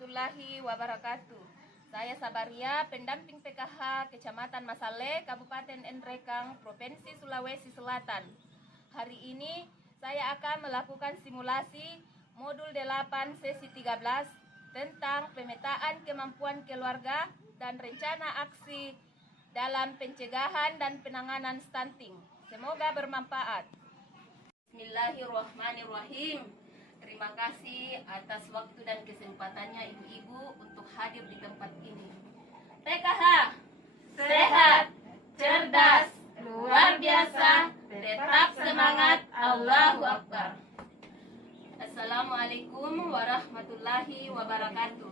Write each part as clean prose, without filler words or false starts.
warahmatullahi wabarakatuh. Saya Sabaria, pendamping PKH Kecamatan Masale, Kabupaten Nrekang, Provinsi Sulawesi Selatan. Hari ini saya akan melakukan simulasi modul 8 sesi 13 tentang pemetaan kemampuan keluarga dan rencana aksi dalam pencegahan dan penanganan stunting. Semoga bermanfaat. Bismillahirrahmanirrahim. Terima kasih atas waktu dan kesempatannya ibu-ibu untuk hadir di tempat ini. PKH, sehat, cerdas, luar biasa, tetap semangat, Allahu Akbar. Assalamualaikum warahmatullahi wabarakatuh.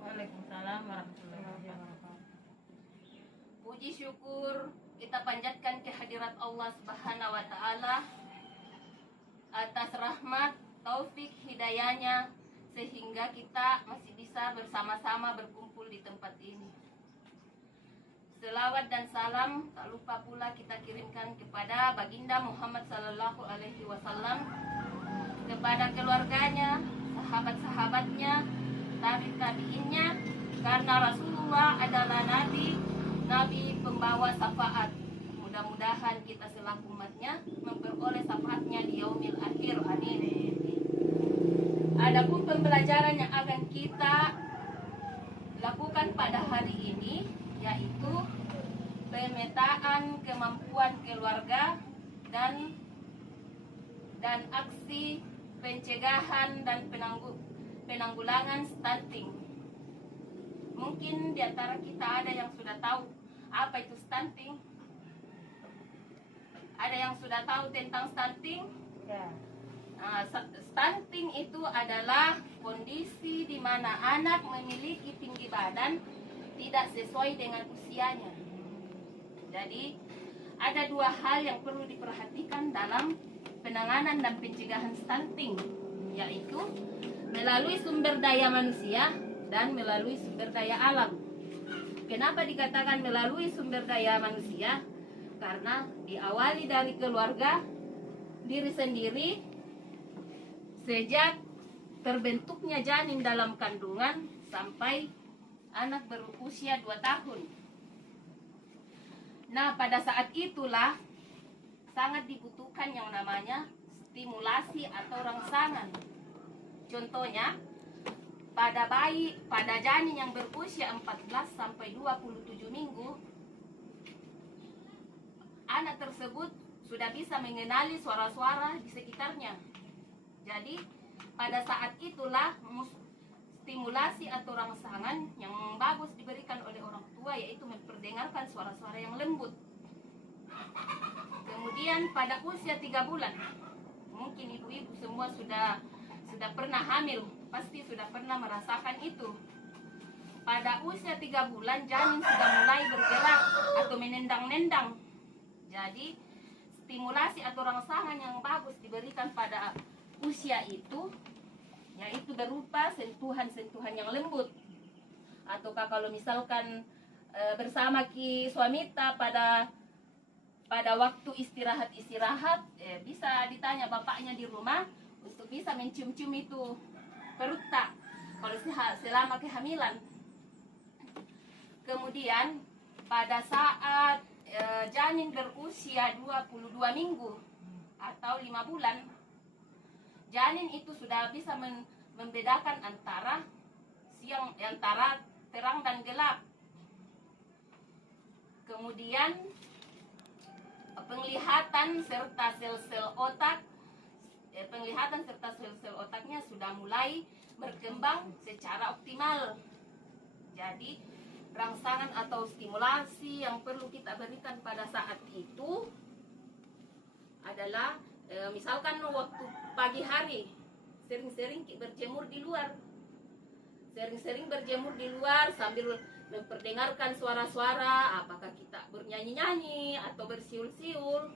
Waalaikumsalam warahmatullahi wabarakatuh. Puji syukur kita panjatkan kehadirat Allah Subhanahu wa taala atas rahmat, taufik, hidayahnya sehingga kita masih bisa bersama-sama berkumpul di tempat ini. Selawat dan salam tak lupa pula kita kirimkan kepada baginda Muhammad sallallahu alaihi wasallam, kepada keluarganya, sahabat-sahabatnya, tabi'innya, karena Rasulullah adalah nabi pembawa syafaat. Mudah-mudahan kita selaku umatnya memperoleh syafaatnya di yaumil akhir. Amin. Adapun pembelajaran yang akan kita lakukan pada hari ini yaitu pemetaan kemampuan keluarga dan aksi pencegahan dan penanggulangan stunting. Mungkin di antara kita ada yang sudah tahu apa itu stunting. Ada yang sudah tahu tentang stunting? Ya. Stunting itu adalah kondisi di mana anak memiliki tinggi badan tidak sesuai dengan usianya. Jadi ada dua hal yang perlu diperhatikan dalam penanganan dan pencegahan stunting, yaitu melalui sumber daya manusia dan melalui sumber daya alam. Kenapa dikatakan melalui sumber daya manusia? Karena diawali dari keluarga, diri sendiri, sejak terbentuknya janin dalam kandungan sampai anak berusia 2 tahun. Nah, pada saat itulah sangat dibutuhkan yang namanya stimulasi atau rangsangan. Contohnya, pada janin yang berusia 14 sampai 27 minggu, anak tersebut sudah bisa mengenali suara-suara di sekitarnya. Jadi pada saat itulah stimulasi atau rangsangan yang bagus diberikan oleh orang tua, yaitu memperdengarkan suara-suara yang lembut. Kemudian pada usia 3 bulan, mungkin ibu-ibu semua sudah pernah hamil, pasti sudah pernah merasakan itu. Pada usia 3 bulan janin sudah mulai bergerak atau menendang-nendang. Jadi stimulasi atau rangsangan yang bagus diberikan pada usia itu, yaitu berupa sentuhan-sentuhan yang lembut. Ataukah kalau misalkan bersama suamita pada waktu istirahat bisa ditanya bapaknya di rumah untuk bisa mencium-cium itu perut tak kalau selama kehamilan. Kemudian pada saat janin berusia 22 minggu atau 5 bulan, janin itu sudah bisa membedakan antara terang dan gelap. Kemudian penglihatan serta sel-sel otaknya sudah mulai berkembang secara optimal. Jadi rangsangan atau stimulasi yang perlu kita berikan pada saat itu adalah misalkan waktu pagi hari sering-sering berjemur di luar. Sering-sering berjemur di luar sambil memperdengarkan suara-suara, apakah kita bernyanyi-nyanyi atau bersiul-siul.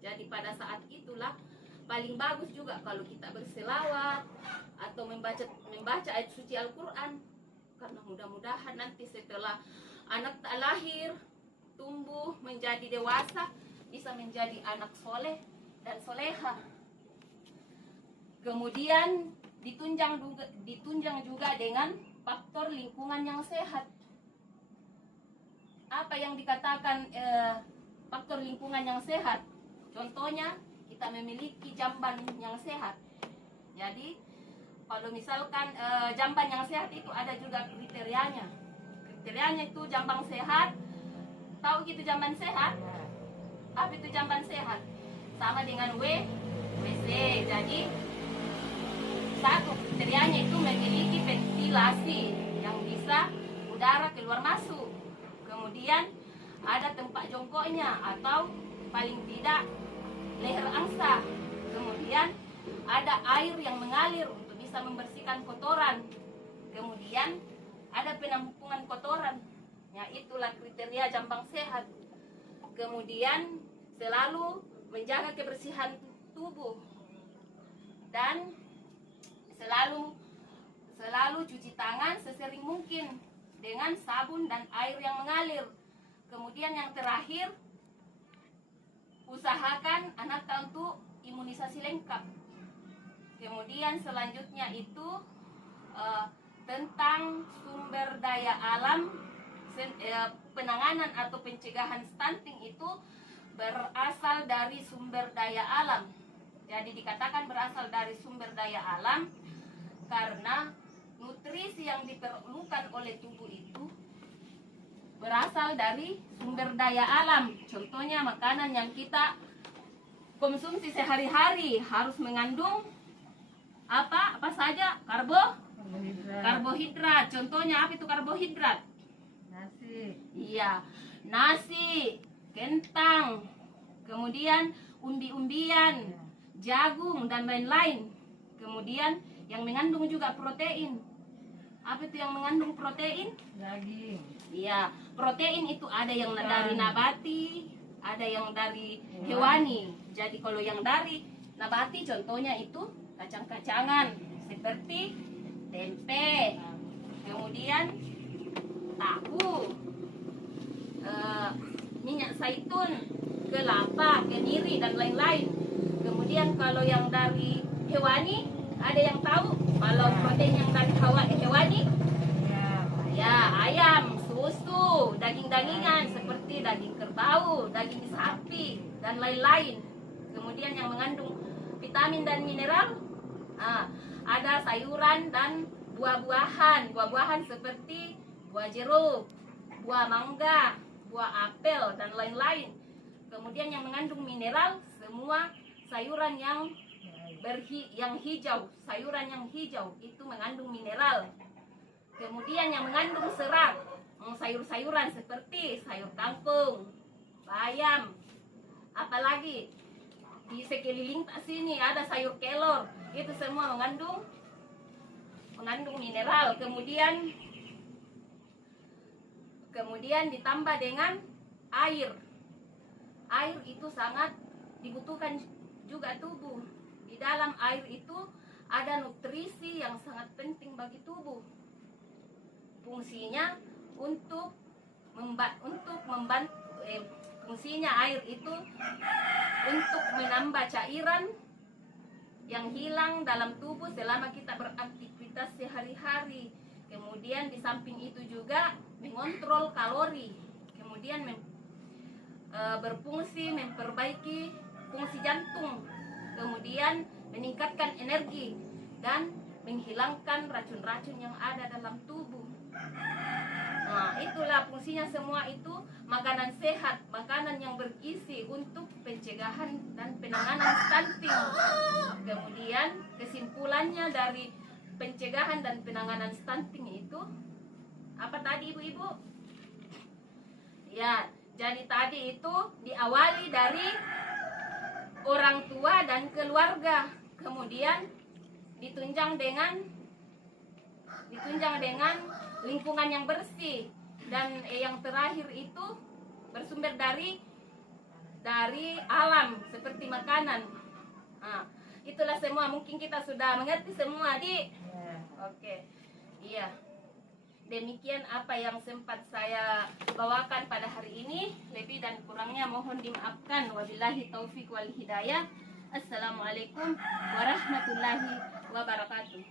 Jadi pada saat itulah paling bagus juga kalau kita berselawat atau membaca ayat suci Al-Quran. Karena mudah-mudahan nanti setelah anak tak lahir, tumbuh menjadi dewasa, bisa menjadi anak soleh dan soleha. Kemudian ditunjang juga dengan faktor lingkungan yang sehat. Apa yang dikatakan faktor lingkungan yang sehat? Contohnya kita memiliki jamban yang sehat. Jadi kalau misalkan jamban yang sehat itu ada juga kriterianya. Kriterianya itu jamban sehat. Tahu gitu jamban sehat? Apa itu jamban sehat? Sama dengan WC. Jadi satu kriterianya itu memiliki ventilasi yang bisa udara keluar masuk. Kemudian ada tempat jongkoknya atau paling tidak leher angsa. Kemudian ada air yang mengalir untuk bisa membersihkan kotoran. Kemudian ada penampungan kotoran. Ya, itulah kriteria jamban sehat. Kemudian selalu menjaga kebersihan tubuh dan selalu cuci tangan sesering mungkin dengan sabun dan air yang mengalir. Kemudian yang terakhir, usahakan anak untuk imunisasi lengkap. Kemudian selanjutnya itu tentang sumber daya alam, penanganan atau pencegahan stunting itu berasal dari sumber daya alam. Jadi dikatakan berasal dari sumber daya alam karena nutrisi yang diperlukan oleh tubuh itu berasal dari sumber daya alam. Contohnya makanan yang kita konsumsi sehari-hari harus mengandung apa saja? Karbohidrat. Contohnya apa itu karbohidrat? Nasi. Iya, nasi, kentang, kemudian umbi-umbian, jagung dan lain-lain. Kemudian yang mengandung juga protein. Apa itu yang mengandung protein? Daging. Iya, protein itu ada yang dari nabati, ada yang dari hewani. Jadi kalau yang dari nabati contohnya itu kacang-kacangan seperti tempe, kemudian tahu, minyak zaitun, kelapa, kemiri dan lain-lain. Kemudian kalau yang dari hewani, ada yang tahu kalau protein yang dari hewani? Ya, ayam, susu, daging-dagingan seperti daging kerbau, daging sapi dan lain-lain. Kemudian yang mengandung vitamin dan mineral, ada sayuran dan buah-buahan. Buah-buahan seperti buah jeruk, buah mangga, buah apel dan lain-lain. Kemudian yang mengandung mineral, semua sayuran yang hijau, sayuran yang hijau itu mengandung mineral. Kemudian yang mengandung serat, sayur-sayuran seperti sayur kangkung, bayam, apalagi di sekeliling sini ada sayur kelor, itu semua mengandung mineral. Kemudian ditambah dengan air. Air itu sangat dibutuhkan juga tubuh. Di dalam air itu ada nutrisi yang sangat penting bagi tubuh. Fungsinya untuk membantu, fungsinya air itu untuk menambah cairan yang hilang dalam tubuh selama kita beraktivitas sehari-hari. Kemudian di samping itu juga mengontrol kalori. Kemudian berfungsi memperbaiki fungsi jantung. Kemudian meningkatkan energi dan menghilangkan racun-racun yang ada dalam tubuh. Nah, itulah fungsinya semua itu makanan sehat, makanan yang bergizi untuk pencegahan dan penanganan stunting. Kemudian kesimpulannya dari pencegahan dan penanganan stunting itu apa tadi ibu-ibu? Ya, jadi tadi itu diawali dari orang tua dan keluarga, kemudian ditunjang dengan lingkungan yang bersih, dan yang terakhir itu bersumber dari alam seperti makanan. Nah, itulah semua, mungkin kita sudah mengerti semua, Dik. Oke. Iya. Demikian apa yang sempat saya bawakan pada hari ini. Lebih dan kurangnya mohon dimaafkan. Wabillahi taufik wal hidayah. Assalamualaikum warahmatullahi wabarakatuh.